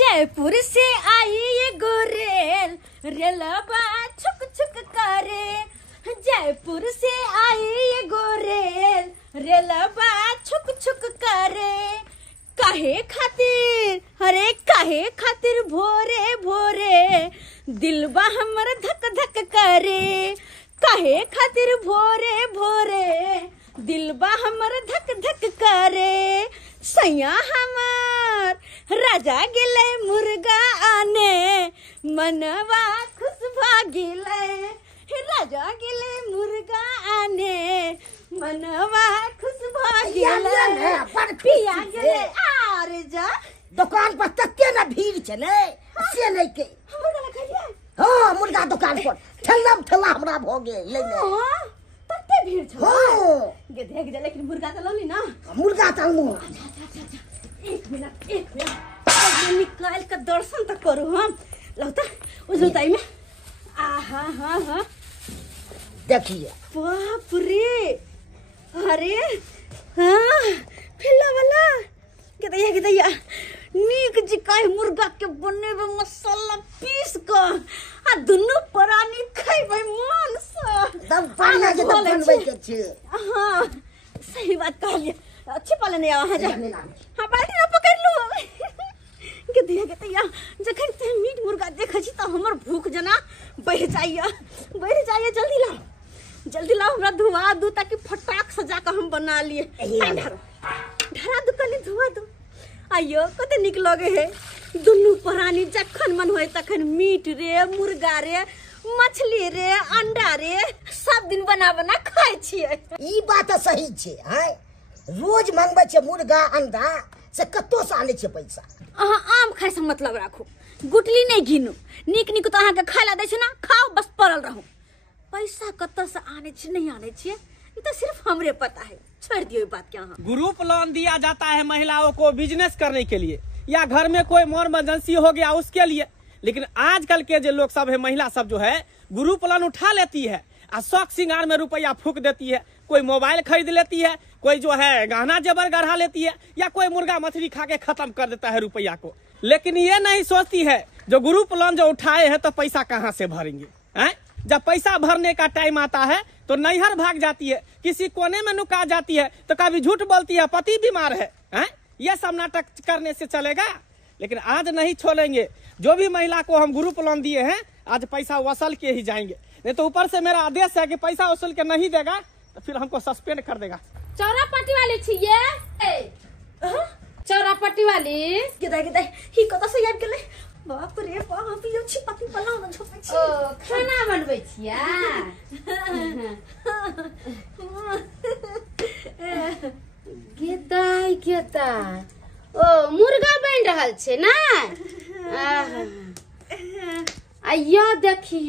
जयपुर से आई ये गोरेल रेलवा छुक छुक करे। जयपुर से आई ये गोरेल रेलवा छुक छुक करे। काहे खातिर, अरे काहे खातिर भोरे भोरे दिलबा हमर धक धक करे। काहे खातिर भोरे भोरे दिलबा हमर धक धक करे। सैया हमार राजा गेले मुर्गा आने मनवा खुश भागिले। राजा गेले मुर्गा आने मनवा खुश भागिले। पिया गेले आरे जा दुकान पर तक के ना भीड़ चले से नहीं के मुर्गा खाइए। हां मुर्गा दुकान पर ठल्ला हमरा भोगे लेने तते भीड़ छ। हां गे देख जा लेकिन मुर्गा त लौली ना। मुर्गा त लो। एक मिनट मैं निकाल कर दर्शन तक करूँ। हम लौटा उस उताई में आहा हा हा देखिए बाप रे। अरे हाँ फिल्ला वाला के दैया नीक जिकाई मुर्गा के बने में मसाला पीस का आ दुनु परानी खाइबे मन से दम पाना के दम बनबै के छै। हां सही बात कहलिए। अच्छी पाले नहीं आवा जा। हां बाल्टी ना पकड़ लो के दैया जखन ते मीट मुर्गा देखै छी त हमर भूख जना बढ़ जाइए। जल्दी लाओ हमरा धुआ दू ताकि फटाक सजा के हम बना लिए। ढरा दू कनी धुआ दू। आयो कते निक लगे है दुनु परानी जखन मन होय तखन मीट रे मुर्गा रे मछली रे अंडा रे सब दिन बना बना खाय छियै। ई बात सही छै। हैं रोज मंगबै छै मुर्गा अंडा से कत्तो से आने छै पैसा। अहाँ आम खाय से मतलब राखू गुटली नहीं घिनू। निक निक तो अहाँ के खाय ला दै छै ना खाओ बस पड़ल रहू। पैसा कत्तो से आने छै नहीं आने छै ये तो सिर्फ हमरे पता है। छोड़ दियो ये बात क्या। हाँ ग्रुप लोन दिया जाता है महिलाओं को बिजनेस करने के लिए या घर में कोई इमरजेंसी हो गया उसके लिए। लेकिन आजकल के जो लोग सब है महिला सब जो है ग्रुप लोन उठा लेती है और शौक श्रृंगार में रुपया फूक देती है। कोई मोबाइल खरीद लेती है, कोई जो है गहना जेवर गढ़ा लेती है या कोई मुर्गा मछली खा के खत्म कर देता है रुपया को। लेकिन ये नहीं सोचती है जो ग्रुप लोन जो उठाए हैं तो पैसा कहाँ से भरेंगे। हैं जब पैसा भरने का टाइम आता है तो नैहर भाग जाती है, किसी कोने में नुका जाती है, तो कभी झूठ बोलती है पति बीमार है। हैं ये सब नाटक करने से चलेगा। लेकिन आज नहीं छोड़ेंगे। जो भी महिला को हम ग्रुप लोन दिए हैं आज पैसा वसूल के ही जाएंगे। नहीं तो ऊपर से मेरा आदेश है कि पैसा वसूल के नहीं देगा तो फिर हमको सस्पेंड कर देगा। चौरापट्टी वाली छिए चौरापट्टी वाली गिदाई ही कत से आबि गेलै। बाप रे बाप यो छिपाती पलाउ न छोपै छी। ओ खाना बनबै छिया गेदाई ओ मुर्गा बन रहल छै ना। आइयो देखी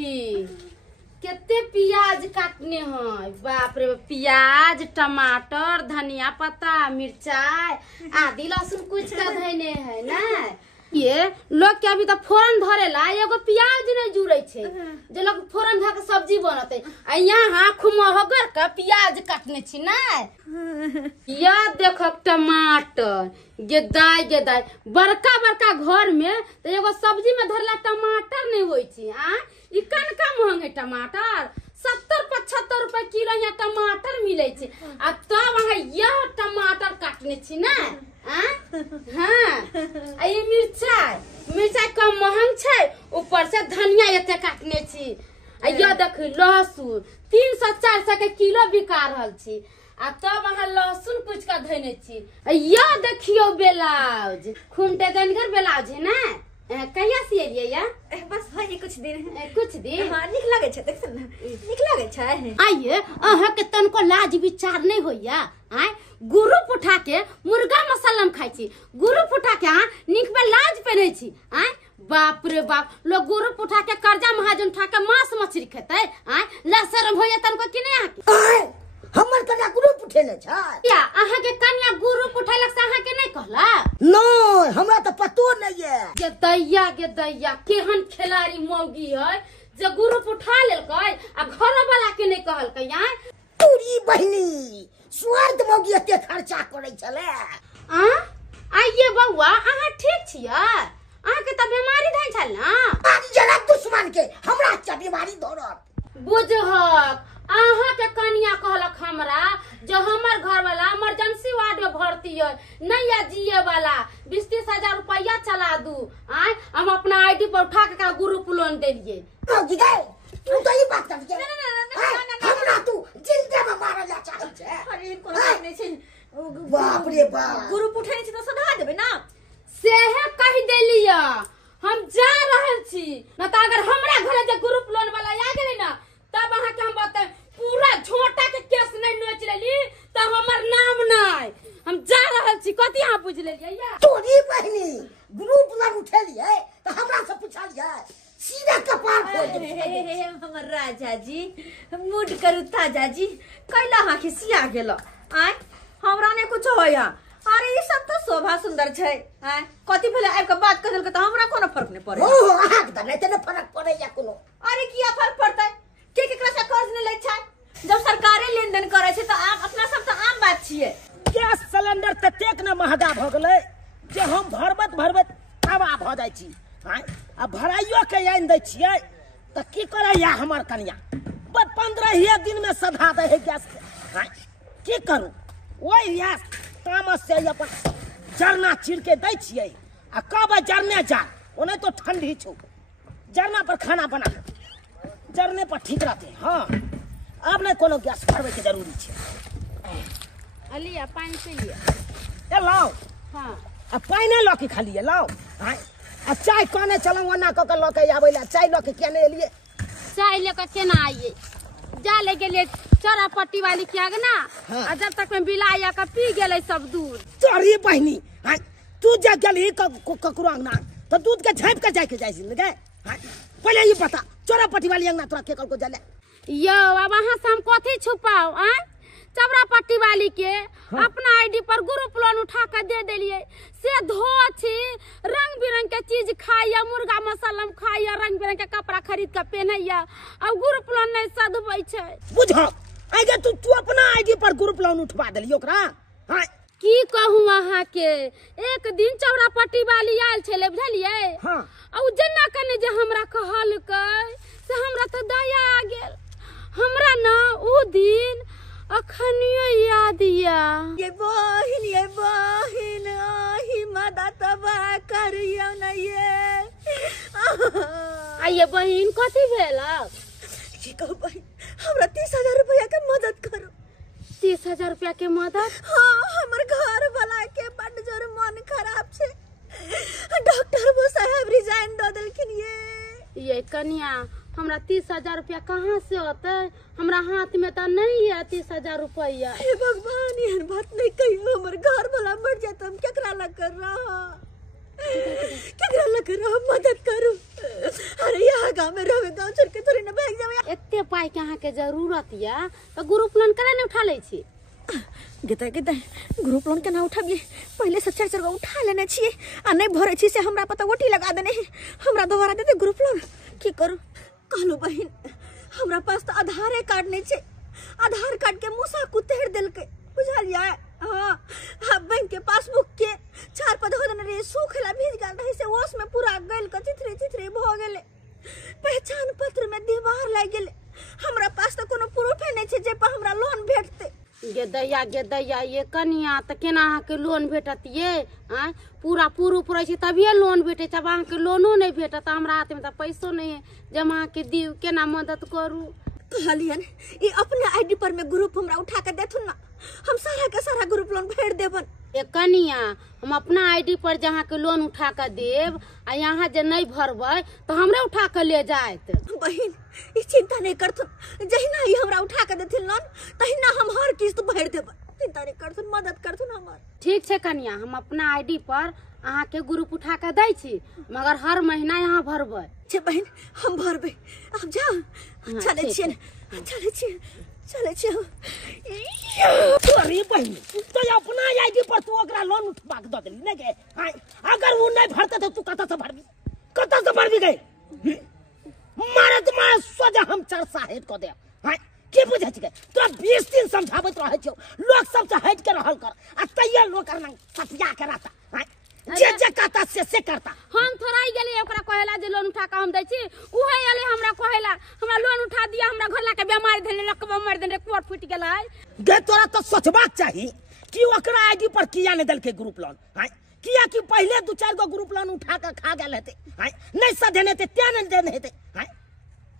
केते प्याज काटने हैं। बाप रे प्याज टमाटर धनिया पत्ता मिर्चाई आदि लहसुन कुछ का धैने है ना। ये लोग के अभी तो फोरन धरेला एगो प्याज नहीं जुड़े छे जे लोग फोरन धर के सब्जी बनते आ यहाँ खुमहगर का प्याज काटने छी ना। या देखो टमाटर गेदाई बड़का बड़का घर में तो एगो सब्जी में धरला टमाटर नहीं होई छी। आ ई कनका महंगे टमाटर 70-75 रुपए किलो यहाँ टमाटर मिले छे। आ तब अहाँ यह टमाटर काटने छी ना। हाँ ये मिर्चाई कम महंग छे ऊपर से धनिया एते काटने छी। यह देख लहसुन 300-400 के किलो बिका रहल छी। आ तब अहाँ लहसुन कुछ का धने छी। यह देखियो ब्लाउज खूंटे दनगर ब्लाउज है ना। कहिया सिएलिए या बस भाई कुछ दिन। हां निक लागे छै देख ना निक लागे छै। आइए अहाँ के तनको लाज विचार नहीं होइया। आय ग्रुप उठा के मुर्गा मसाला में खाई छी ग्रुप उठा के हां निक में लाज पहने छी। आय बाप रे बाप लोग ग्रुप उठा के कर्जा महाजन उठा के मांस मछली खेतै। आय लसरम होइया तनको कि नहीं आके हमर कन्या ग्रुप उठेले छ या अहाँ के कन्या ग्रुप उठैलक से अहाँ के नहीं कहला। नो हमरा तो पतो नहीं है। गेदैया केहन खिलाड़ी मौगी है जे ग्रुप उठा लेलकै आ घर वाला के नहीं कहलकै। यार पूरी बहिनी स्वार्थ मौगी एते खर्चा करे छले। आइए बउआ अहाँ ठीक छियै। अहाँ के त बीमारी धै छल ना आज जरा दुश्मन के हमरा अच्छा बीमारी धरत बुझहक आहा के कनिया कहलक हमरा जो हमर घर वाला इमरजेंसी वार्ड में भर्ती है नहीं या जिए वाला 20-30 हजार रुपया चला दू आय हम अपना आईडी पर उठा के ग्रुप लोन देलिए कौगी गए तू तो ये बात कर के हमरा तू जिंदा में मारला चाहै छै अरे कोनो बात नहीं छै बाप रे बाप ग्रुप उठै छै त सधा देबे ना सेहे कह देलिया हम जा रहल छी न त अगर हमरा घरे जे ग्रुप लोन वाला आ गेलै ना तब अहाँ के हम बताए पूरा झोटा के केस नहीं नोच लेली त हमर नाम नहीं हम जा रहल छी कथि अहाँ बुझ लेलियै या तोरी बहनी ग्रुप ला उठेलिए त हमरा से पूछलिए सीधा कपार फोड़ दे हमर राजा जी मूड करू ताजा जी कैला हा खिसिया गेल आय हमरा ने कुछ होया अरे ई सब तो शोभा सुंदर छै आय कथि भेले आब के बात कर देल के त हमरा कोनो फर्क नहीं पड़े ओ आहा के नहीं तने फर्क पड़े या कोनो अरे किया फर्क पड़तै के केकरा से कर्ज नहीं लै छै जब सरकारे लेन देन करे छै त आप अपना सब त आम बात छिए गैस सिलेंडर ततेक न महंगा भ गेलै जे हम भरबत तबा भ जाइ छी हां अब भराइयो के आइन दै छियै त की करे या हमर कन्या 15 दिन में सधा दे है गैस हां की करू ओइ गैस तामस से अपन जरना चीर के दै छियै आ कब जरने जा ओने तो ठंडी छु जरना पर खाना बना जरने पर ठीक रहते हां अब नहीं कोनो गैस भरबे के जरूरी छै अलिया पानी से लिया ए लाओ हां आ पानी ल के खाली लाओ हां आ चाय कोने चलऊ ओना क के ल के आबैला चाय ल के केने एलिए चाय लेकर केना आइए जा ले गेलिए चौरापट्टी वाली के आगे ना हाँ। आ जब तक में बिलाया का पी गेले सब दूध तोरी बहनी हां तू जा गेली ककरो अंगना तो दूध के झाँप के जाय के जाय गे हां पहले ये पता चौरापट्टी वाली अंगना तोरा के को जले यो अब वहां से हम कथी छुपाओ आ चौरापट्टी वाली के हाँ। अपना आईडी पर ग्रुप लोन उठा कर दे देलिए से धोछी रंग बिरंग के चीज खाइया मुर्गा मसाला खाइया रंग बिरंग के कपड़ा खरीद के पहनैया अब ग्रुप लोन नहीं सधबै छै बुझ आगे तू अपना आईडी पर ग्रुप लोन उठवा देली ओकरा हां की कहूं अहाँ के एक दिन चौरापट्टी वाली आयल छले बुझलिए हां आ जना कने जे हमरा कहलकै से हमरा त दया आ गेल हमरा ना उ दिन अखनियो याद या ये बहिन आही मदद बा करियो न ये बहिन कथी भेला की कहू बहिन हमरा 30,000 रुपया के मदद करो 30,000 रुपया के मदद हाँ हमर घर वाला के बड़ जोर मन खराब छे डॉक्टर वो साहब रिजाइन द देलखिन ये कन्या हमरा 30,000 रुपया कहाँ से होते हमरा हाथ में तो नहीं है 30,000 रुपया हे भगवान यार बात नहीं कहियो हमर घर वाला मर जाए तो हम केकरा लग कर रहा मदद करू अरे यहाँ गांव में रहबे गांव छोड़ के थोड़ी न भाग जाबे एते पाई के अहाँ के जरूरत या तो ग्रुप लोन करे न उठा ले छी गेता ग्रुप लोन केना उठाबिए पहले से 4 गो उठा लेने छिए आ नहीं भरे छी से हमरा पता ओटी लगा देने है हमरा दोबारा दे दे ग्रुप लोन की करू कहलो बहिन हमरा पास तो आधार कार्ड नहीं छे आधार कार्ड के मुसा कुतेड़ देल के बुझलिया हां बैंक के पासबुक के 4 पद हो देने रे सूखला भीज गेल रही से ओस में पूरा गइल के चिथरे भ गेले पहचान पत्र में दीवार लाग गेले हमरा पास तो कोनो प्रूफ नहीं छे जे पर हमरा लोन भेटते गे दैया ये कनिया त केना अहाँ के लोन भेटत ये आ पूरा प्रूफ रहे छै तभिए लोन भेटे छै अब अहाँ के लोनो नहीं भेटत हमरा हाथ में त पैसो नहीं है जमा के दिउ केना मदद करू कहलियन ई अपने आईडी पर में ग्रुप हमरा उठा के देथुन ना हम सारा के सारा ग्रुप लोन भेट देबन ए कनिया हम अपना आईडी पर जहाँ के लोन उठा कर देव आ यहाँ जे नहीं भरबै तो हमरे उठा के ले जात बहिन ई चिंता नहीं करथुन जहिना ई हमरा उठा के देथिन लोन तहिना हम हर किस्त भर देबन चिंता नहीं करथुन मदद करथुन हमर ठीक छै कनिया हम अपना आईडी पर अहाँ के ग्रुप उठा के दै छी मगर हर महीना यहाँ भरबै छे बहिन हम भरबै अब जाओ चले छिए तोरी बहनी तो अपना आईडी पर तू ओकरा लोन उठवा के द देली ने गे हां अगर वो नहीं भरते तो तू कत से भरबी गई मारत सोजा हम 4 साहेब को दे हां के बुझै छिकै तो 20 दिन समझाबैत रहै छौ लोग सब से हट के रहल कर आ तैयार लोग करना सफिया के रहता हां जे कहता से करता हम थोड़ा गेलिए लोन उठा के हम दै छी उहे एले हमरा कहेला हमरा लोन उठा दिया हमरा घर ला के बीमारी धले लकवा मार देने कोट फुट गेलै गे तोरा तो सोचबाक चाही कि ओकरा आईडी पर किया नहीं दलके ग्रुप लोन हां किया कि पहले 2-4 गो ग्रुप लोन उठा के खा गेल हेते हां नहीं सधेने ते त्या नहीं देने हेते हां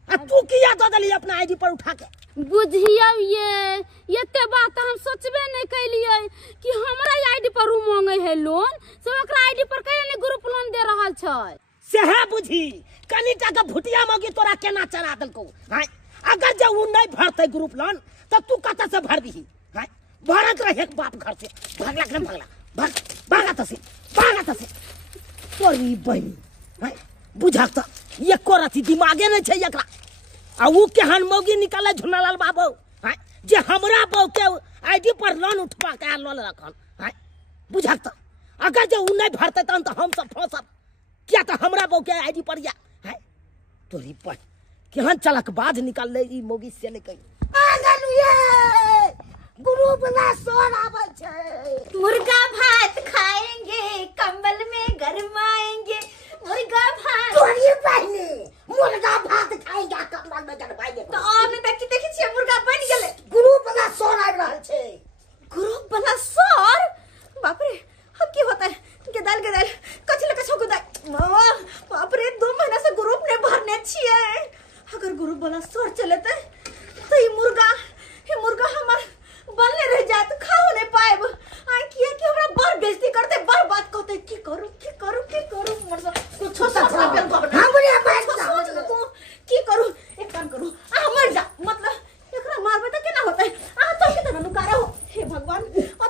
आ तू किया दो दली अपना आईडी पर उठा के बुझियो ये ते बात हम सोचबे नहीं कैलिए कि हमरा आईडी पर रू मांगे है लोन से ओकरा आईडी पर कहे नहीं ग्रुप लोन दे रहल छै सेहा बुझी कनीटा के भुटिया मगी तोरा केना चला दलको हां अगर जे उ नहीं भरते ग्रुप लोन त तू कत से भर दही हां भरत रहे बाप घर से भागला के भागला भागा तसे तोरी बहनी हां बुझा त ये कोरती दिमागे नहीं छै एकरा आ उ केहन मौगी निकले झुनालाल बाबू हां जे हमरा बहू के आईडी पर लोन उठवा के लोन रखल हां बुझा त अगर जे उ नहीं भरते तन त हम सब फंसब क्या तो हमरा बहू के आईडी पर या है तोरी पर केहन चलक बाज निकल ले ई मोगी से लेके आंगन ये गुरु बना सोन आवे छे मुर्गा भात खाएंगे कंबल में गरमाएंगे मुर्गा भात तोरी बहनी मुर्गा भात खाएगा कंबल में गरमाएंगे तो आने देखी छिए मुर्गा बन गेले गुरु बना सोन आबि रहल छे ग्रुप वाला सर बाप रे अब की होता है गेदाल कथी लके छौ गेदाल बाप रे 2 महीना से ग्रुप ने भरने छिए अगर ग्रुप वाला सर चलेते तो ये मुर्गा हमर बनले रह जात खाओ नहीं पाएब आ किया कि हमरा बर बेइज्जती करते बर बात कहते की करू मरसा कुछ सा प्रॉब्लम बना हमरे बात सोच को की करू एक काम करू आ मर जा मतलब एकरा मारबे त केना होतै आ तो के तना नुकारा हो हे भगवान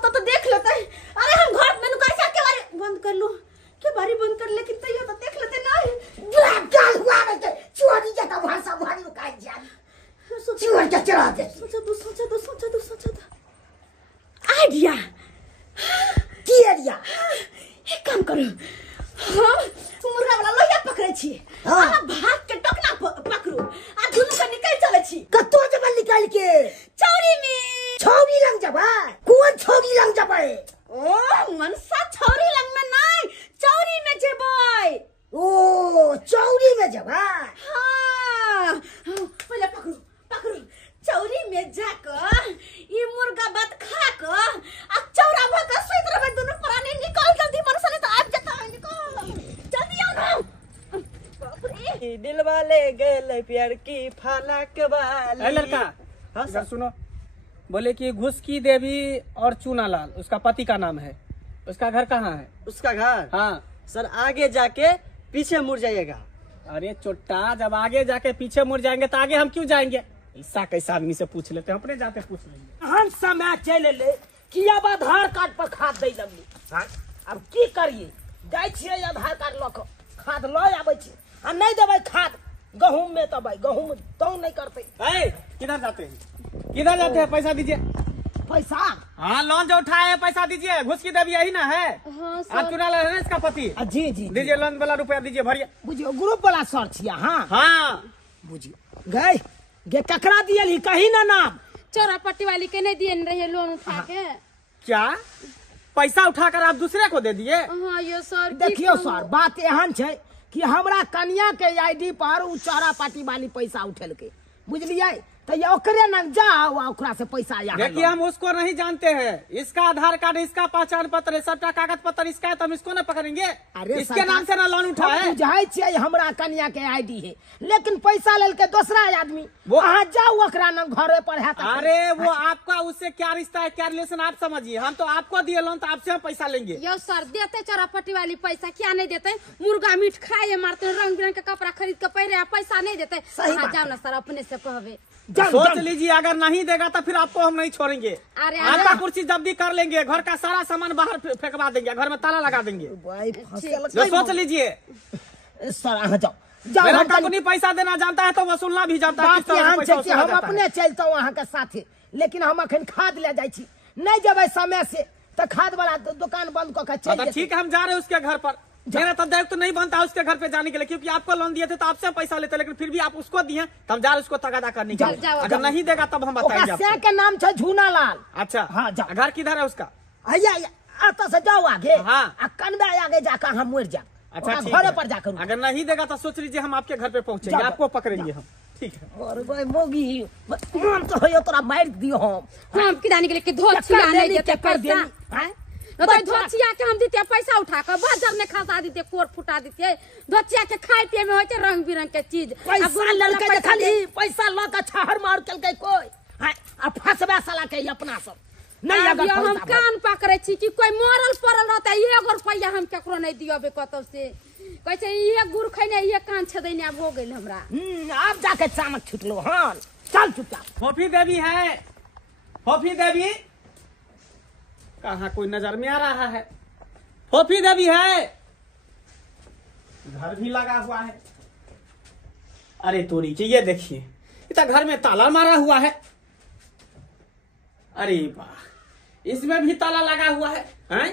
तो देख लेते अरे हम घर में नुकारा से के बारी बंद कर लूं के बारी बंद कर लेकिन तैयो तो देख लेते ना गाल हुआ रे चोरी के त भाषा भारी रुकाई जा चोर के चला दे सोचा आइडिया की आइडिया एक काम करो हम मुर्गा वाला लोहिया पकड़े छी हाँ। आ भात के टोकना पकड़ू आ दुनु के निकल चले छी कतो जबल निकाल के चौरी में छौरी लंग जबा कौन छौरी लंग जबा ओ मनसा छौरी लंग में नहीं चौरी में जेबय ओ चौरी में जबा हां पहले पकड़ू चौरी में जाकर ये मुर्गा भात खा कर आ चौरा भात सुइत रहबे दुनु प्राणी निकल जल्दी मनसा तो आब जाता है निकल जल्दी आओ बाप रे दिल वाले गए प्यार की फालक वाली ए लड़का हाँ इधर सुनो बोले कि घुस की देवी और चूनालाल उसका पति का नाम है उसका घर कहाँ है उसका घर हाँ सर आगे जाके पीछे मुड़ जाइएगा अरे चोट्टा जब आगे जाके पीछे मुड़ जाएंगे तो आगे हम क्यों जाएंगे ऐसा कैसा आदमी से पूछ लेते हैं अपने जाते पूछ लेंगे हम समय चले ले कि अब आधार कार्ड पर खाद दे लगली हां अब की करिए जाय छिए आधार कार्ड ल के खाद ल आबै छी आ नहीं देबै खाद गहूम में तब गहूम तो नहीं करते किधर जाते हैं पैसा दीजिए पैसा हाँ लोन जो उठाए हैं पैसा दीजिए घुस की देवी यही ना है हां आप चूनालाल है ना इसका पति जी दीजिए लोन वाला रुपया दीजिए भरिए बुझियो ग्रुप वाला सर छिया हां हाँ बुझियो गे ककरा दियली कहीं ना नाम चौरापट्टी वाली के नहीं दिए रहे लोन उठा के क्या पैसा उठाकर आप दूसरे को दे दिए हाँ ये सर देखियो सर बात एहन छै कि हमरा कन्या के आईडी पर उ चौरापट्टी वाली पैसा उठेलके बुझलिए तो ये ओकरे न जाओ ओकरा से पैसा या देखिए हम उसको नहीं जानते हैं इसका आधार कार्ड इसका पहचान पत्र सबका कागज पत्र इसका है तो हम इसको न पकड़ेंगे इसके नाम से ना लोन उठा है बुझाई छियै हमरा कन्या के आईडी है लेकिन पैसा लेल के दूसरा आदमी वो वहां जाओ ओकरा न घरे पर है अरे वो आपका उससे क्या रिश्ता है क्या रिलेशन आप समझिए हम तो आपको दिए लोन तो आपसे हम पैसा लेंगे यो सर देते चौरापट्टी वाली पैसा क्या नहीं देते मुर्गा मीट खाए मारते रंग बिरंग के कपड़ा खरीद के पहने पैसा नहीं देते जाओ ना सर अपने से कहवे सोच लीजिए अगर नहीं देगा तो फिर आपको हम नहीं छोड़ेंगे अरे आपका कुर्सी जब्ती कर लेंगे घर का सारा सामान बाहर फेंकवा देंगे घर में ताला लगा देंगे जो सोच लीजिए सर जाओ मेरा कंपनी पैसा देना जानता है तो वसूलना भी जानता है किस तरह पैसा वसूला हम जाता अपने है। चलते अहाँ के साथे लेकिन हम अखन खाद ले जाई छी नहीं जेबै समय से तो खाद वाला दुकान बंद क के चल तो ठीक है हम जा रहे हैं उसके घर पर मेरा तो दायित्व नहीं बनता उसके घर पे जाने के लिए क्योंकि आपको लोन दिए थे तो आपसे पैसा लेते लेकिन फिर भी आप उसको दिए तो हम जा रहे उसको तगादा करने के लिए अगर नहीं देगा तब हम बताएंगे से के नाम छै झूनालाल अच्छा हाँ, जाओ। घर किधर है उसका आया आता से जाओ आगे हाँ। आ कनबे आगे जाकर हम मर जा अच्छा ठीक घरे है। पर जाकर अगर नहीं देगा तो सोच लीजिए हम आपके घर पे पहुंचेंगे, जाओ, आपको पकड़ेंगे हम। ठीक है। और भाई मोगी मन तो है तोरा मार दियो हम किराने के लिए कि धोचिया नहीं देते पैसा हैं तो धोचिया के हम देते पैसा उठा कर बाजार में खसा देते, कोर फुटा देते। धोचिया के खाए पिए में होते रंग बिरंग के चीज। पैसा ललके खाली पैसा ल के छहर मार के कोई हैं आ फसबा साला के अपना सब नहीं अगर हम कान पकड़े छी कि कोई मरल पड़ल रहता है 1 रुपया हम केकरो नहीं दियबे कतौ से। कहै छै ये गुड़ खैने ये कान छदैने अब हो गेल हमरा। अब जाके चामक छुटलो हां चल चुपचाप। फोफी देवी है, फोफी देवी कहाँ कोई नजर में आ रहा है? फोफी देवी है, घर भी लगा हुआ है। अरे तो नीचे ये देखिए, इतना घर में ताला मारा हुआ है। अरे वाह, इसमें भी ताला लगा हुआ है। हैं?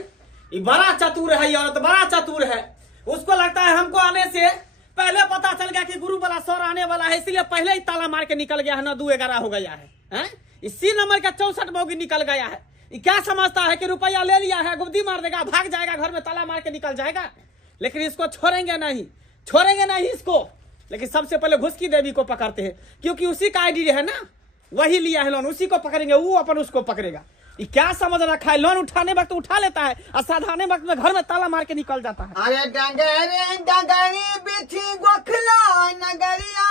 ये बड़ा चतुर है, ये औरत बड़ा चतुर है। उसको लगता है हमको आने से पहले पता चल गया कि गुरु वाला सौर आने वाला है, इसलिए पहले ही ताला मार के निकल गया है। 9-2-11 हो गया है। हैं? इसी नंबर का 64 बोगी निकल गया है। ये क्या समझता है कि रुपया ले लिया है, गुब्दी मार देगा, भाग जाएगा, घर में ताला मार के निकल जाएगा। लेकिन इसको छोड़ेंगे नहीं, छोड़ेंगे नहीं इसको। लेकिन सबसे पहले घुसकी देवी को पकड़ते हैं, क्योंकि उसी का आईडी है ना, वही लिया है लोन, उसी को पकड़ेंगे, वो अपन उसको पकड़ेगा। ये क्या समझ रखा है? लोन उठाने वक्त उठा लेता है और साधाने वक्त में घर में ताला मार के निकल जाता है। अरे डगरी बिछी गोखला नगरिया,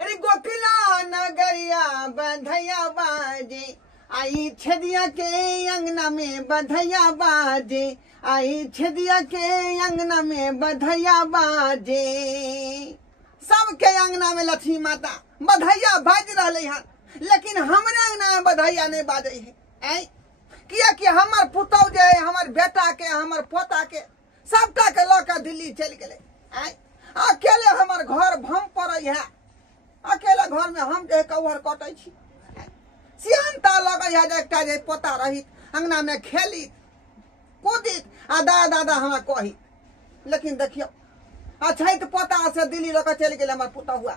अरे गोखला नगरिया बधैया बाजे, आई छदिया के अंगना में बधैया बाजे, आई छदिया के अंगना में बधैया बाजे। सबके अंगना में लक्ष्मी माता बधैया बाज रही है, लेकिन हमरे अंगना में बधैया नहीं बाजे है। किया कि हमार पुतौ जे है, हमार बेटा के, हमार पोता के, सबटा के लौका दिल्ली चल गए। अकेले हमार घर भम पड़े है, अकेले घर में हम जो कौहर कटे छी। सियानता लगे है एकटा जे पोता रही अंगना में खेली कूदित आ दादा दादा हमरा कही। लेकिन देखियो अच्छा तो पोता से दिल्ली लौका चल गए हमार पुतौ हुआ,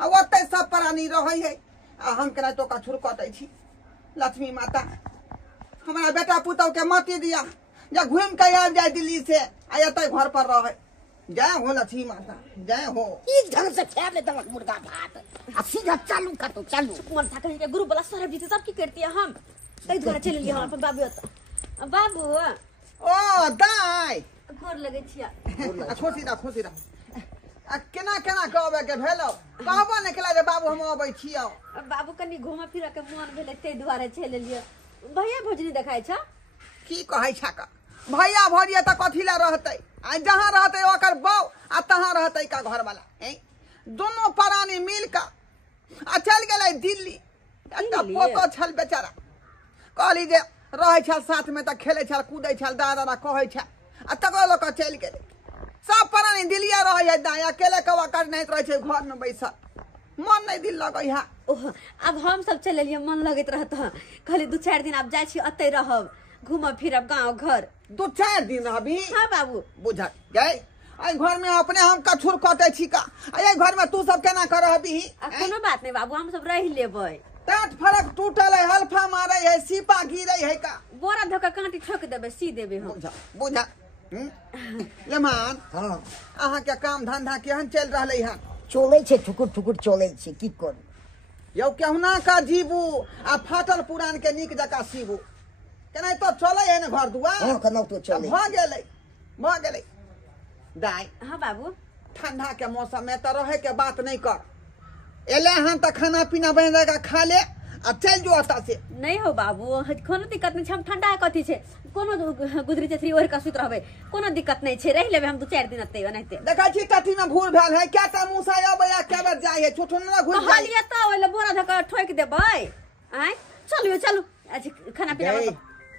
आ ओते सब प्राणी रहे है, आ हम केना तो कछुर कटे छी। लक्ष्मी माता हमारा बेटा पुतौ के मती दिया, जब घूम के आ जाए दिल्ली से आते घर पर रहे। जय हो लक्ष्मी माता, जय हो। इस ढंग से खेल ले दलक मुर्गा भात आ सीधा चालू कर तो चालू। मन था कहीं के गुरु वाला सरब जी सब की करती है हम तई द्वारा चल लिया हम अपन बाबू होता। बाबू ओ दाई गोर लगे छिया। खुशी रह केना केना कहबे के भेलो, कहबो ने केला जे बाबू हम आबै छियौ। बाबू कनी घुमा फिरा के मन भेले तई द्वारा चल लिया। भैया भोजनी देखाय छ की कहै छ का भैया भौजिया त कथी ला रहतै, आ जहां रहतै ओकर बाऊ आ तहां रहतै का घर वाला हैं। दोनों प्राणी मिल का आ चल गेलै दिल्ली। एकटा पोतो छल बेचारा, कहली जे रहै छल साथ में त खेलै छल कूदै छल, दादा दादा कहै छ, आ तकरो लोक चल गेलै। सब प्राणी दिल्लिया रहै है, दाई अकेले कवा कर नहीं रहै छै घर में बैसल, मन नहीं दिल लगै है। ओह अब हम सब चल लिए, मन लगत रहता। कहली 2-4 दिन अब जाय छी, अतै रहब, घूमब फिरब गांव घर। 2-4 दिन अभी? हाँ बाबू बुझा गए। आई घर में अपने हम कछुर कटे छी का, आई घर में तू सब केना कर रहबी? कोनो बात नहीं बाबू, हम सब रह लेबै। टाट फरक टूटल है, हल्फा मारे है, सीपा गिरे है का, बोरा धोका कांटी ठोक देबे, सी देबे हम। बुझा लेमान। हां अहाँ के काम धंधा केहन चल रहलै है? चले छे ठुकुर ठुकुर चले छे, की करू यौ केहुना का जीबू आ फाटल पुरान के नीक जका सीबू। केना तो चले है ने घर दुआर। हां केना तो चले भ गेलै दाई। हाँ बाबू ठंडा के मौसम में तो रहे के बात नहीं कर, एले हन त खाना पीना बन जाएगा, खा ले आ चल जो अता से। नहीं हो बाबू, कोनो दिक्कत नहीं छै, हम ठंडा है कथी छै, कोनो गुदरी चथरी ओढ़ के सुत रहबे, कोनो दिक्कत नहीं छै, रह लेबे हम 2-4 दिन अतै ओनाइते। देखा छी टटी में भूर भेल है, क्या ता मूसा आबे या क्या बार जाय है, छोटो ना घुस जाय। कहलिए त ओले बोरा धोका ठोक देबै। आय चलू आज खाना पीना।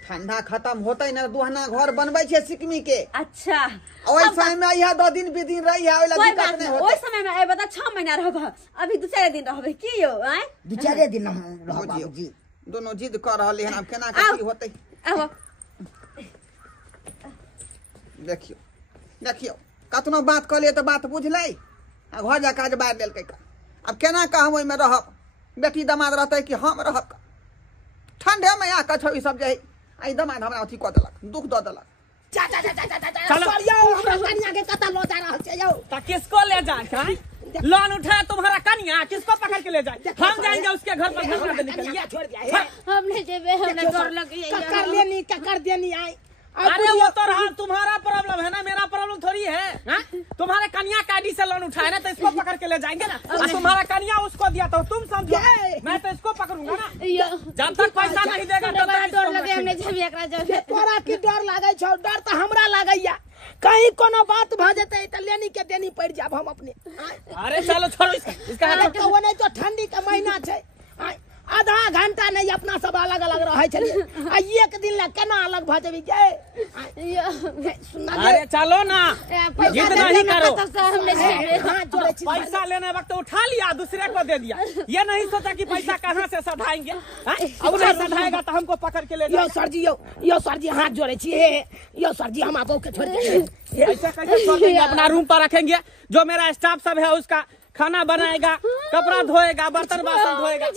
ठंडा खत्म होते न दुहना घर बनबै छे सिकमी के। अच्छा ओइ समय में यह 2 दिन 20 दिन रही है, ओला दिक्कत नहीं होते। ओइ समय में एबे त 6 महीना रहब, अभी 2-4 दिन रहबे की यो। आय 2-4 दिन हम रहब बाबूजी। दोनों जिद कर रहले हन, अब केना की होते। आहो देखियो कतनो बात कहलिए तो बात बुझलै, आ घर जा काज बार देलकै का। अब केना का हम ओइ में रहब, बेटी दामाद रहतै कि हम रहब का। ठंडे में या कछौ ई सब जे आई दमाद हमरा अथी क देलक, दुख द देलक। जा जा जा जा जा चलो। सरिया हमरा कन्या के कता लो जा रहल छै यौ तो किसको ले जाए? लोन उठाया तुम्हारा कन्या, किसको पकड़ के ले जाए? हम जाएंगे उसके घर पर धरना देने के लिए। छोड़ दिया हमने जेबे हमने डर लगे ककर लेनी आई। अरे वो तो रहा तुम्हारा प्रॉब्लम है ना, मेरा प्रॉब्लम थोड़ी है। हाँ? तुम्हारे कन्या का आईडी से लोन उठाया ना, तो इसको पकड़ के ले जाएंगे ना। और तुम्हारा कन्या उसको दिया तो तुम समझो, मैं तो इसको पकड़ूंगा ना। जब तक पैसा नहीं देगा तब तक डर लगे हमने जेबे एकरा जेबे। तोरा की डर लागे छौ? डर तो हमरा लागैया, कहीं कोनो बात भ जेतै त लेनी के देनी पड़ जाब हम अपने। अरे चलो छोड़ो इसका तो वो नहीं तो ठंडी का महीना छै, आधा घंटा नहीं अपना सब अलग अलग रहे छलिए, आ एक दिन ला केना अलग भ जेबी गे? अरे चलो ना, जिद नहीं करो। हमने जेबे। हाथ जोड़े छी। पैसा लेने वक्त उठा लिया, दूसरे को दे दिया। ये नहीं सोचा कि पैसा कहाँ से सधाएंगे। अब नहीं सधाएगा तो हमको पकड़ के ले यो सर जी, यो सर जी हाथ जोड़े छी। यो सर जी हम आपको के छोड़ दे। ऐसा कैसे छोड़ देंगे? अपना रूम पर रखेंगे, जो मेरा स्टाफ सब है उसका खाना बनाएगा, कपड़ा धोएगा, बर्तन बासन धोएगा।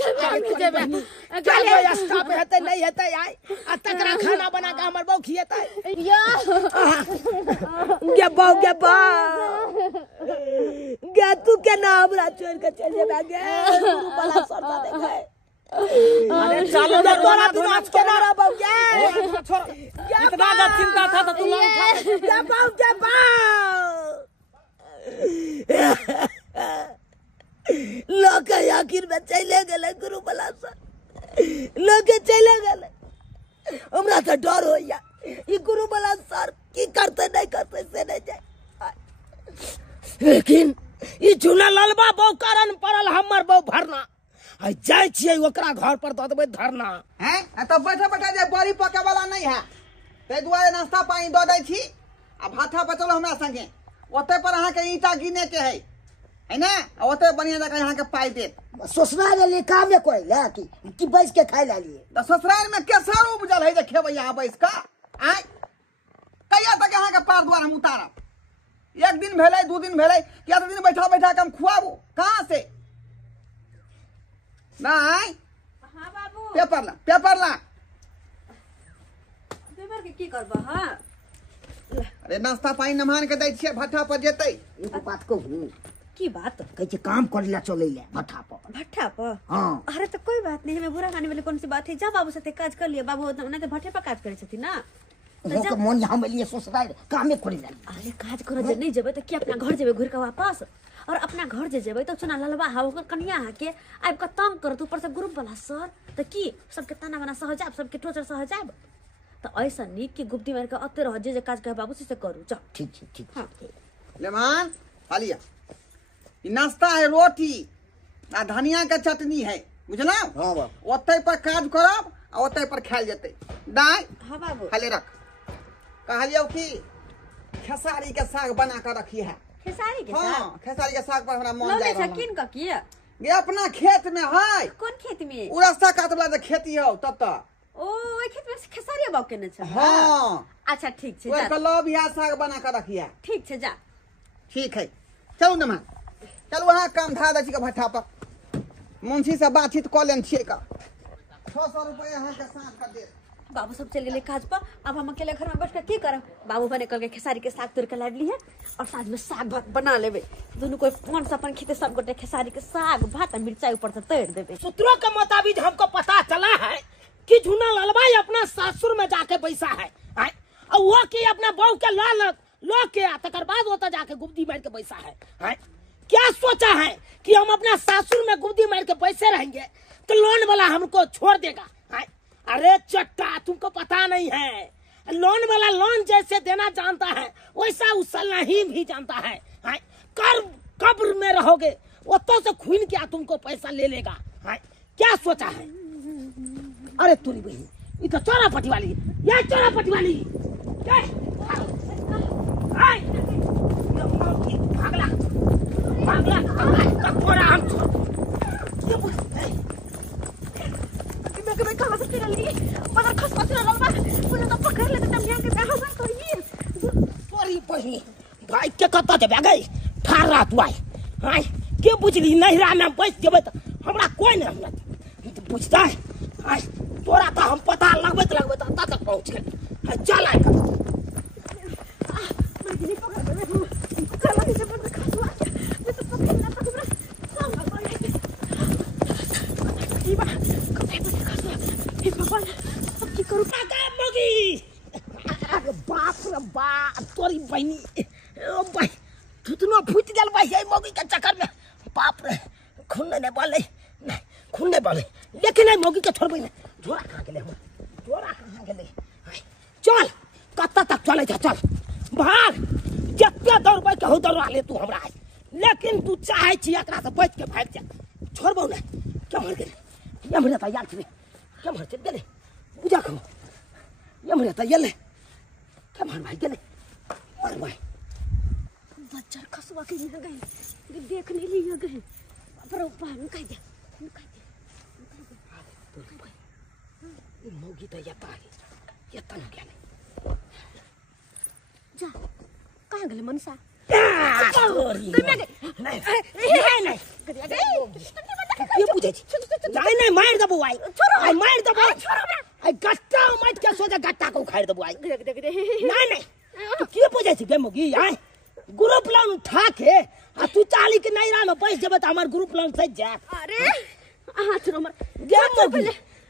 चलो स्टाफ हेतै नहीं हेतै आई आ तकरा खाना बना के हमर बहू खिएतै। गे बहू गे तू के ना हमरा छोड़ के चल जेबे गे? गुरु वाला सरता देखे। अरे चलो ना, तोरा बिना केना रहबौ गे? इतना जब चिंता था तो तुम लोग उठा। गे बहू लोग आखिर में चले गए गुरु वाला सर, लोग चले गए। हमरा तो डर हो या ई गुरु वाला सर की करते नहीं करते से नहीं जाए। लेकिन ई झूला ललबा बहु कारण पड़ल हमर बहु भरना आ जाय छियै ओकरा घर पर द देबै धरना। हैं तो बैठे बैठे जे बड़ी पके वाला नहीं है, ते दुआरे नाश्ता पानी दऽ दै छी आ भाठा पर चलो हमरा संगे। ओते पर अहाँ के ईटा गिने के है ना? ओते बढ़िया जगह अहाँ के पाई देत। ससुराल ले काम में कोई ला कि बैठ के खाई ला लिए। तो ससुराल में केसर उपजल है जे खेबै यहाँ बैस का? आय कहिया तक अहाँ के पार द्वार हम उतारब? एक दिन भेलै, दू दिन भेलै, क्या दिन बैठा बैठा के हम खुआबू कहाँ से? नहीं हाँ बाबू, पेपर ला पेपर के की करबा? हां अरे नाश्ता पानी नमान के दै छियै, भट्ठा पर जेतै। एगो बात कहूँ, की बात? कहै छै काम करे ला चले ले भट्ठा पर। भट्ठा पर? हाँ अरे तो कोई बात नहीं, हमें बुरा मानने वाली कौन सी बात है? जा बाबू साथे काज कर लिया। बाबू ना तो भट्ठे पर काज करे छथिन ना। हो मन हम लिए ससुराल कामे करे ला। अरे काज करे जे नहीं जेबे तो की अपना घर जेबे घुर के वापस? और अपना घर जे जेबे तो चुना ललबा हा ओकर कन्या हा के आब के तंग करत, ऊपर से ग्रुप वाला सर तो की सबके ताना बना सह जाब, सबके टोचर सह जाब। तो ऐसा नहीं कि गुप्ती मार के अते रह जे काज कहे बाबू से करू। चल ठीक। हाँ लेमान हालिया ई नाश्ता है, रोटी आ धनिया के चटनी है, बुझलौ? हां बाबू, ओते पर काज करब आ ओते पर खायल जेतै। दाई हाँ बाबू। हाले रख। कहलियो कि खेसारी के साग बना के रखी है। खेसारी के हाँ साग? खेसारी के साग पर हमरा मन लौले जाय रहल। छकिन का किया? गे अपना खेत में है, कौन खेत में? उ रास्ता काट वाला जे खेती हो तत। ओ ओइ खेत में से खेसारी बाग केने छ? हाँ अच्छा ठीक छे, ओए जा। कलो बिया साग बना के रखी है। ठीक छे, जा। ठीक है, चलू नमा, चलू वहाँ काम धा दै छी के भट्ठा पर। मुंशी से बातचीत कऽ लेन छियै का 600 रुपया अहाँ के साँझ के देत। बाबू सब चल गए काज पर, अब हम अकेले घर में बैठ के की करब? बाबू बने कल के खेसारी के साग तोड़ के लावली है और साथ में साग भात बना लेबे। दोनों कोई मन से अपन खेते सब गोटे खेसारी के साग भात और मिर्चाई ऊपर से तोड़ देबे। सूत्रों के मुताबिक हमको पता चला है कि झूना ललबाई अपना सासुर में जाके बैसा है, और वो कि अपना बहू के लो के तकर बाद वो जाके गुप्ती मार के बैसा है। क्या सोचा है कि हम अपना सासुर में गुप्ती मार के बैसे रहेंगे तो लोन वाला हमको छोड़ देगा? अरे चट्टा, तुमको पता नहीं है, लोन वाला लोन जैसे देना जानता है वैसा उछलना ही भी जानता है। कब्र में रहोगे वो से खून क्या तुमको पैसा ले लेगा। क्या सोचा है? अरे तुरी बहन, ये तो चौरापट्टी वाली, ये चौरापट्टी वाली भागला हम मैं कहां से फिरली मगर खसपत ललबा पुने तो पकड़ लेते तब यहां के ब्याह हो करिए। तोरी बहनी भाई के कत्ता जब गई ठार रहा तू आई के बुझली नहिरा में बैठ जेबे त हमरा कोई नहीं हमरा तू पूछता है तोरा तो हम पता लगबे तक पहुंच गए। चल आए नहीं पकड़ ले चलो नीचे पर खसवा मैं तो पकड़ ना पकड़ साम भगवान ई बा कभी पर खसवा हे भगवान अब की करूं काका मोगी अरे बाप रे बाप तोरी बहनी ओ भाई थुतनो फूट गेल भाई ये मोगी के चक्कर में बाप रे खून नहीं बोले नहीं खून नहीं बोले लेकिन नहीं मोगी के छोड़ बने जोरा खा के ले जोरा खा के ले चल कत्ता तक चले जा चल भाग जत्ते दौड़ भाई कहू दौड़ा ले तू हमरा लेकिन तू चाहे छी एकरा से बच के भाग जा छोड़बो नहीं क्या मर गेले ये मरे त यार छी क्या मर चल गेले पूजा करो ये मरे त येले क्या मर भाई गेले मर भाई बच्चा खसवा के यहाँ गए देखने लिए गए पर ऊपर कह दे मोगी तो ये तना क्या जा कहाँ गए मनसा ये पूछे जाए नहीं मार दबो आई आई मार दबो आई गट्टा मत के सोचा गट्टा को खाड़ दबो आई नहीं तू क्यों पूछे छी बे मोगी आई ग्रुप लोन उठा के आ तू चाली के नहीं में पैसे जब हमार ग्रुप लोन सज जा अरे हाथ नंबर गे मोगी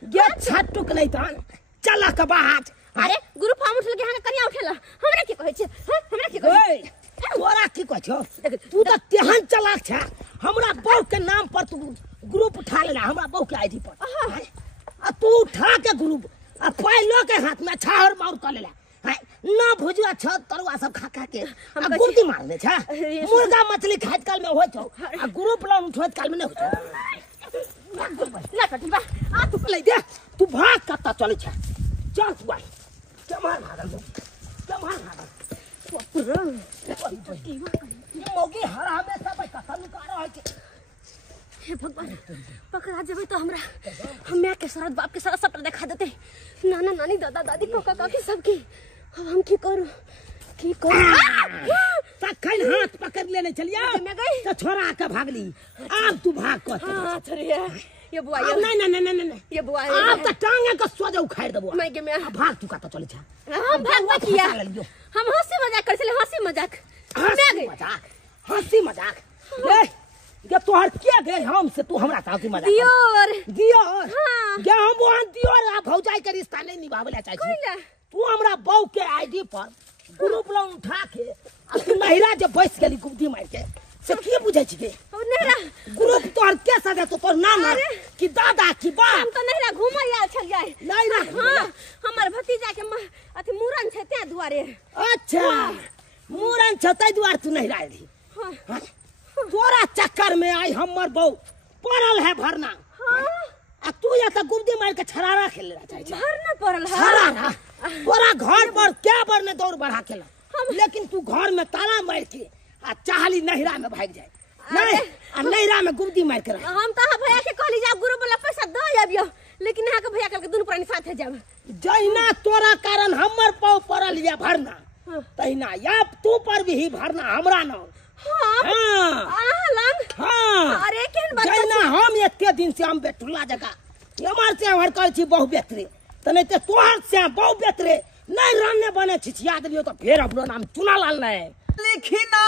गे छटुक नहीं तान चला के बाहर अरे गुरु फार्म उठल के हां कनिया उठेला हमरा की कहै छै हमरा की कहै तोरा की कहै छौ तू त तेहन चलाक छ हमरा बहू के नाम पर तू ग्रुप उठा लेना हमरा बहू के आईडी पर आ तू उठा के ग्रुप आ पाइलो के हाथ में छाहर मार कर लेला ना भुजुआ छ तरुआ सब खा खा के आ गुर्दी मारने छ मुर्गा मछली खाइत काल में होय छौ आ ग्रुप लोन उठोत काल में नहीं होय ना कटिबा आ तू ले दे तू भाग कत्ता चले छ चल तू आई कमाल भागल मोगी हरा में सब कथा लुका है के हे भगवान पकड़ा जेबे तो हमरा हम्या के शरद बाप के सारा सपना दिखा देते नाना नानी दादा दादी काका काकी सबकी अब हम की करूं तखन हाथ पकड़ लेने चलिया मैं गई तो छोरा के भागली अब तू भाग कर हां छोरिया ये बुआ नहीं ये बुआ अब तो टांगे को सोजा उखाड़ देबो मैं के मैं भाग तू का तो चले छा हम भागवा किया हम हंसी मजाक कर चले हंसी मजाक हंसी मजाक ले ये तोहर के गए हम से तू हमरा हंसी मजाक दियोर हां गे हम वहां दियोर आ भौजाई के रिश्ता नहीं निभावेला चाहि तू हमरा बहू के आईडी पर ग्रुप लोन उठा के आ तू नहिरा जे बैस गेली गुब्दी मार के से की बुझै छी के नहिरा ग्रुप तोहर के सदा तो तोर नाना कि दादा की बाप हम तो नहिरा घुमै आल छलियै नहिरा हां हमर भतीजा के अथी मूरन छै ते दुआरे अच्छा मूरन छ तै दुआर तू नहिरा आली हां तोरा चक्कर में आई हमर बहू पड़ल है भरना हां आ तू या त गुब्दी मार के छरारा खेले रहा चाहि भरना पड़ल है छरारा तोरा घर पर क्या बार ने दौड़ बढ़ा केला लेकिन तू घर में ताला मार के आ चाहली नहिरा में भाग जाए नहीं आ नहिरा में गुब्दी मार के हम त भैया के कहली जा ग्रुप वाला पैसा द आबियो लेकिन यहाँ के भैया के दुनु प्राणी साथे जाब जहिना तोरा कारण हमर पाव पड़ल या भरना तहिना या तू पर भी ही भरना हमरा न हां हां अरे केन बात जहिना हम एते दिन से हम बेटुला जगह हमार से हर कर छी बहु बेतरे तने ते तोहर से बहु बेतरे नहीं रहने बने छिछिया दियो तो फिर अपनो नाम चुना लाल नहीं लिखना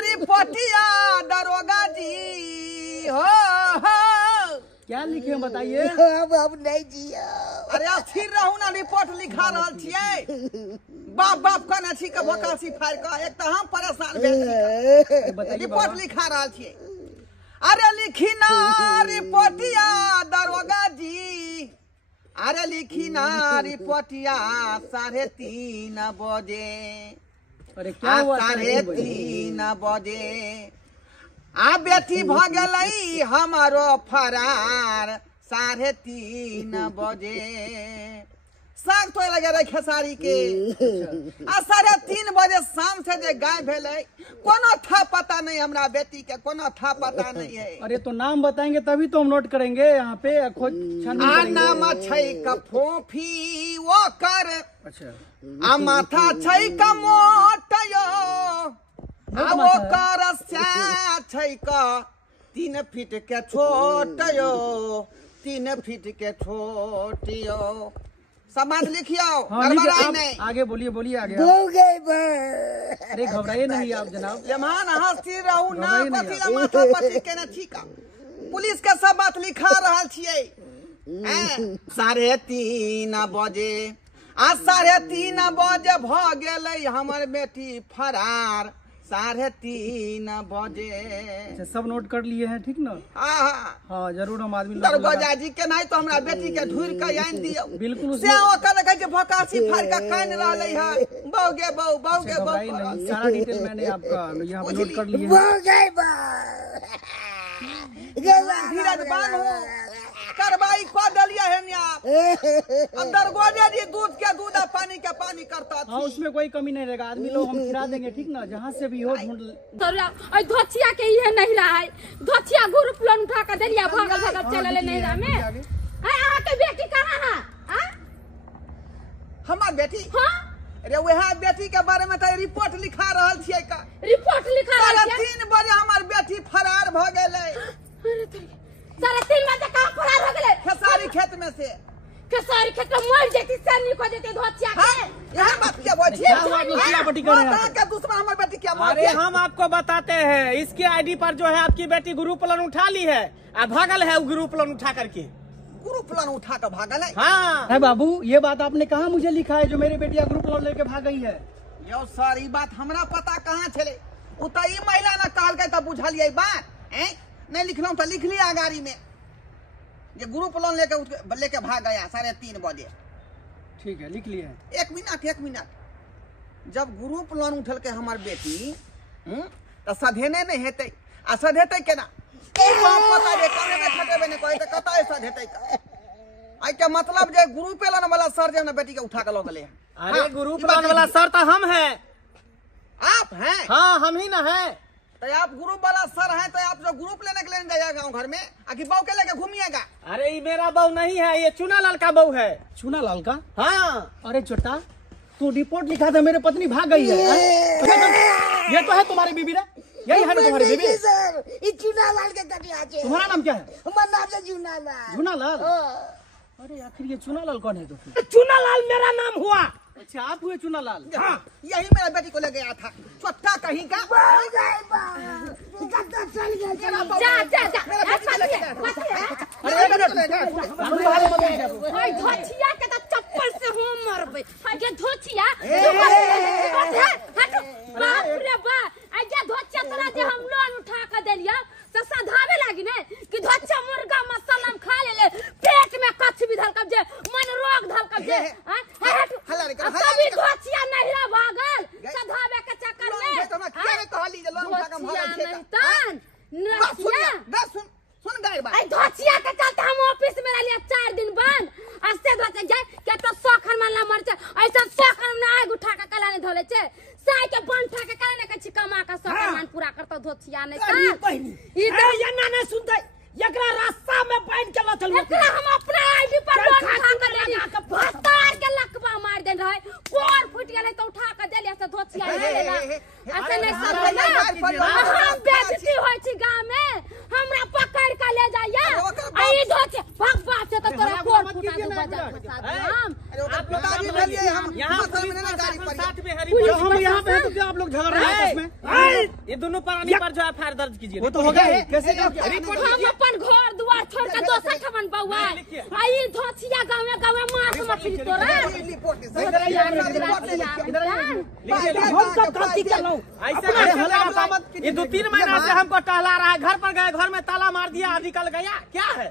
रिपोर्टिया दरोगा जी हो क्या लिखे हैं बताइए अब नहीं जिया अरे स्थिर रहू ना रिपोर्ट लिखा रहल छियै बाप बाप कहना छी के वकासी फाड़ के एक त हम परेशान भेल छी रिपोर्ट लिखा रहल छियै अरे लिखना रिपोर्टिया दरोगा जी अरे लिखना रिपोर्टिया 3:30 बजे अरे क्या हुआ 3:30 बजे आ बेटी भ गेलै हमारो फरार 3:30 बजे साग तो लगे रहे खेसारी के आ 3:30 बजे शाम से जे गाय भेलै कोनो था पता नहीं हमरा बेटी के कोनो था पता नहीं है अरे तो नाम बताएंगे तभी तो हम नोट करेंगे यहाँ पे खोज छानबीन आ करेंगे। नाम छै कफोफी वो कर अच्छा आ माथा छै कमोटयो आ वो कर से छै क 3 फीट के छोटयो 3 फीट के छोटियो सब बात लिखियो। हाँ, गड़बड़ आई आप नहीं। आगे बोलिए बोलिए आगे। अरे घबराइए नहीं आप जनाब। लेमान हस्ती रहू ना घबराइए नहीं पति माथा पति केना ठीक पुलिस के सब बात लिखा रहल छियै। 3:30 बजे आ 3:30 बजे भ गेलै हमर बेटी फरार। 3:30 बजे अच्छा, सब नोट कर लिए हैं ठीक ना? हाँ हाँ जरूर हम आदमी लोग दरगोजा जी के नहीं तो हमरा बेटी के ढूर के आइन दियो। बिल्कुल से ओकर कहै छै भकासी फाड़ के कान रहलै है। बौगे बौ बौगे बौ घबराइए नहीं, सारा डिटेल मैंने आपका यहाँ पे नोट कर लिए हैं। धीरज बांधो कार्रवाई कर दिलिए है आप। अब दरगोजा जी दूध के दूध और पानी के पानी करता हाँ उसमें कोई कमी नहीं रहेगा, आदमी लोग हम फिरा देंगे ठीक ना, जहाँ से भी हो ढूंढ। धोचिया के ये नहीं रहा है, धोचिया ग्रुप लोन उठा कर दिलिया भागल भागल चलले नहिरा में। अहाँ के बेटी कहाँ है? हमार बेटी हाँ अरे वह बेटी के बारे में तो रिपोर्ट लिखा रहल छियै का। रिपोर्ट लिखा रहा है। 3:30 बजे हमार बेटी फरार भ गेलै। 3:30 बजे कहाँ फरार हो गेलै? खेसारी खेत में से। खेसारी खेत में मर जेती सैनी को देते धोचिया के। हाँ यह बात क्या बोल क्या हुआ आप लोग चिल्लापट्टी कर रहे हैं यहाँ पे? के दुश्मन हमार बेटी क्या मार अरे हम आपको बताते हैं, इसके आईडी पर जो है आपकी बेटी ग्रुप लोन उठा ली है और भागल है वो ग्रुप लोन उठा करके। ग्रुप लोन उठा कर भागल है। हाँ है बाबू, ये बात आपने कहाँ मुझे लिखा है जो मेरी बेटिया ग्रुप लोन लेके भाग गई है? यो सर ई बात हमरा पता कहाँ छले। उ त ई महिला न कहलकै त बुझलियै बात। नहीं लिखलौं त लिख लिया गाड़ी में ये ग्रुप लोन लेके भाग गया 3:30 बजे। ठीक है लिख लिए हैं। एक मिनट जब ग्रुप लोन उठल के हमार बेटी तो सधेने नहीं हेतै आ सधेतै केना पता जे करे में खटेबे नहीं कहै त कतै सधेतै आई के मतलब जे ग्रुप लोन वाला सर जे बेटी के उठा के ल गेलै। अरे ग्रुप लोन वाला सर तो हम हैं। आप हैं? हाँ हम ही ना है। तो आप ग्रुप वाला सर हैं तो आप जो ग्रुप लेने के लिए जाइएगा गाँव घर में आखिर बहू के लेके घूमिएगा। अरे ये मेरा बहू नहीं है, ये चूना लाल का बहू है। चूना लाल का? हाँ। अरे छोटा तू रिपोर्ट लिखा था मेरे पत्नी भाग गई है। ये तो है तुम्हारी बीबी ना? यही है ना तुम्हारी बीबी? सर ये चूना लाल के कटिया छे। तुम्हारा नाम क्या है? हमारा नाम है चूना लाल। चूना लाल? अरे आखिर ये चूना लाल कौन है? तो चूना लाल मेरा नाम हुआ। अच्छा आप हुए चूना लाल? हाँ यही मेरा बेटी को ले गया था छोटा कहीं का। चल गया जा जा जा मेरा बेटी को ले गया था। भाई धोचिया के तो चप्पल से हो मरबे। ये धोचिया बाप रे बा आजे धोचिया तोरा जे हम लोन उठा के देलिया तो सधावे लागी ने कि धोचिया मुर्गा मसाला खा ले पेट में कछ भी धलकब जे मन रोग धलकब जे कभी धोचिया नहीं रह भागल सधावे के चक्कर में। तो मैं क्या कहली जे लोन उठा के भागल छे का सुन गए बात। आई धोचिया के चलते हम ऑफिस में रहलिए 4 दिन बंद। अस्ते धोचे जाय के तो सोखर मानला मर छे ऐसा सोखर में आग उठा के कला नहीं धोले छे साई के बन ठा के कला ने के कमा का सोखर मान पूरा करतो धोचिया नहीं का। ई तो यन्ना नहीं सुनते एकरा रास्ता में बांध के चल एकरा हम अपना आईडी पर लोन उठा के देली भस्तार के लकवा मार दे रहे कोर फुट गेले तो उठा के देली से धोचिया ले लेला ऐसे नहीं समझना। हम बेइज्जती होय छी गांव में हमरा पकड़ के ले जाइया आई धोचे भगवा से तो तोरा कोर फुटा दे बजा हम आप पिताजी भेलिए हम यहाँ मतलब में ना गाड़ी पर साथ में हरी हम यहाँ पे हैं तो क्या आप लोग झगड़ रहे हैं आपस में? ये दोनों प्राणी पर जो एफआईआर दर्ज कीजिए। वो तो हो गया कैसे हम अपन घर दुआर छोड़ के दोसर ठमन बउआ आई धोचिया गांव में मांस मछली तोरा हम सब गलती कर लो। ऐसे ये 2-3 महीना से हमको टहला रहा है, घर पर गए घर में ताला मार दिया और निकल गया। क्या है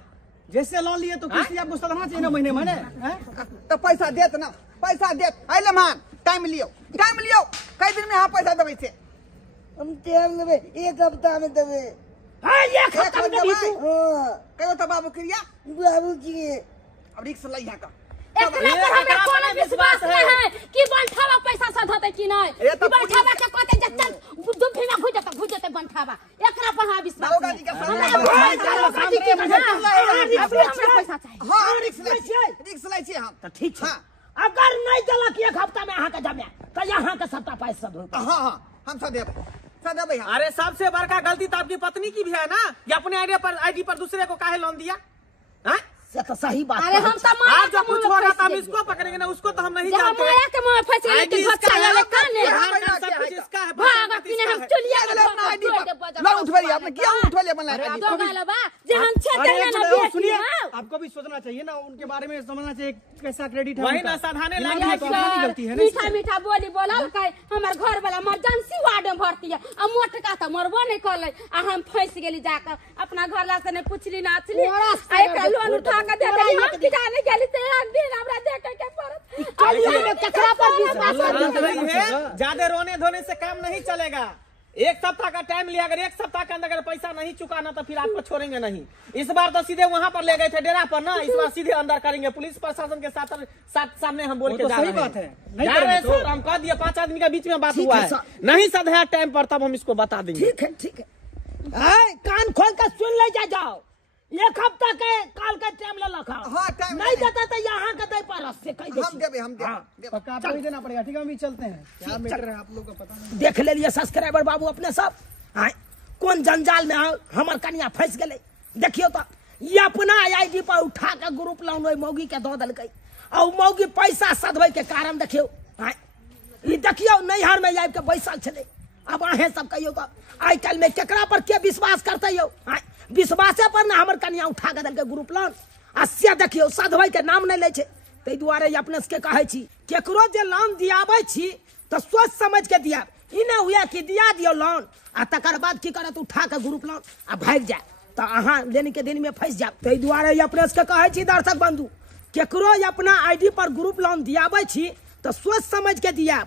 जैसे लोन लिए तो किसी आपको सलाहना चाहिए ना महीने तो पैसा देत ना पैसा देत आइले मान टाइम लियो कई दिन में यहाँ पैसा देवे से हम टाइम लेबे 1 हफ्ता में देबे। हां एक हफ्ता में कहो तो बाबू क्रिया बाबू की अब रिक्स लै यहाँ का एकरा पर हमें कोनो विश्वास नहीं है कि बंठावा पैसा सधते कि नहीं कि बंठावा के कहते जे चल दुखी में घुस जाते बंठावा एकरा पर हां विश्वास दारोगा जी के पैसा चाहिए। हां रिक्स लै छी हम तो ठीक है। अगर नहीं देलक 1 हफ्ता में अहाँ के जमे तो यहाँ के सत्ता पैसा दो। हां हम सब देबै। अरे सबसे बड़का गलती तो आपकी पत्नी की भी है ना, ये अपने आईडी पर दूसरे को काहे लोन दिया? ये तो सही बात अरे हम तो माया आज के जो मुंह कुछ में होगा फंस तो हम गए। इसको पकड़ेंगे ना, उसको तो हम नहीं जहाँ जानते। माया के मुंह में फंस गए तो भक्का वाले काने सब कुछ इसका है, भागत कि नहीं हम चलिए चले अपना आईडी लो उठवाइए आपने क्या उठवाइए अपना आईडी तो गलबा जे हम छे अरे देना एक ना मिनट और बेटी सुनिए, हां आपको भी सोचना चाहिए ना, उनके बारे में समझना चाहिए कैसा क्रेडिट है वही उनका। ना साधाने दिमाग लगे में तो अपनी गलती है ना मीठा इसमें। मीठा बोली बोलल कहे हमर घर वाला इमरजेंसी वार्ड में भर्ती है आ मोटका तो मरबो नहीं करले आ हम फंस गेली जाकर अपना घर ला से नहीं पूछली ना चली आ एक लोन उठा के दे देली हम की जाने गेली ते एक दिन हमरा देखे के पड़त चलिए में ककरा पर विश्वास बात वही है, ज्यादा रोने धोने से काम नहीं चलेगा। एक सप्ताह का टाइम लिया, अगर एक सप्ताह के अंदर अगर पैसा नहीं चुकाना तो फिर आपको छोड़ेंगे नहीं। इस बार तो सीधे वहां पर ले गए थे डेरा पर ना, इस बार सीधे अंदर करेंगे। पुलिस प्रशासन के साथ सामने हम बोल वो के तो जा सही रहे बात है, हैं। नहीं जा रहे हैं करेंगे सर, हम कह दिए 5 आदमी के बीच में बात ठीक हुआ है है, सर। नहीं सधा टाइम पर तब हम इसको बता देंगे। ठीक है कान खोल कर सुन ले जाओ। एक हफ्ता के काल का टाइम ले लखा। हाँ, टाइम नहीं देता तो यहाँ के दे पर से कह हम देबे हम देबे पक्का आपको ही देना पड़ेगा। ठीक है, हम भी चलते हैं। क्या मैटर है आप लोग को पता नहीं। देख ले लिए सब्सक्राइबर बाबू अपने सब आय कौन जंजाल में हमर कन्या फंस गए। देखियो तो ये अपना आईडी पर उठा के ग्रुप लाउन मौगी के दो दलकै और मौगी पैसा सधबै के कारण देखियो आय ई देखियो नैहर में आबि के बैसल छले। अब अहें सब कहियो तो आइ काल में केकरा पर के विश्वास करते यो आय विश्वासे पर ना हमर कन्या उठा के दलकै ग्रुप लाउन आ से देखियो सधबै के नाम नहीं लै छै। तै दुआरे अपने से कहै छी केकरो जे लोन दियाबै छी तो सोच समझ के दिया। ई ना हुआ कि दिया दियो लोन आ तकर बाद की करत उठा के ग्रुप लोन आ भाग जाए तो अहाँ लेने के दिन में फंस जाए। तै दुआरे अपने से कहै छी दर्शक बंधु केकरो अपना आईडी पर ग्रुप लोन दियाबै छी तो सोच समझ के दिया।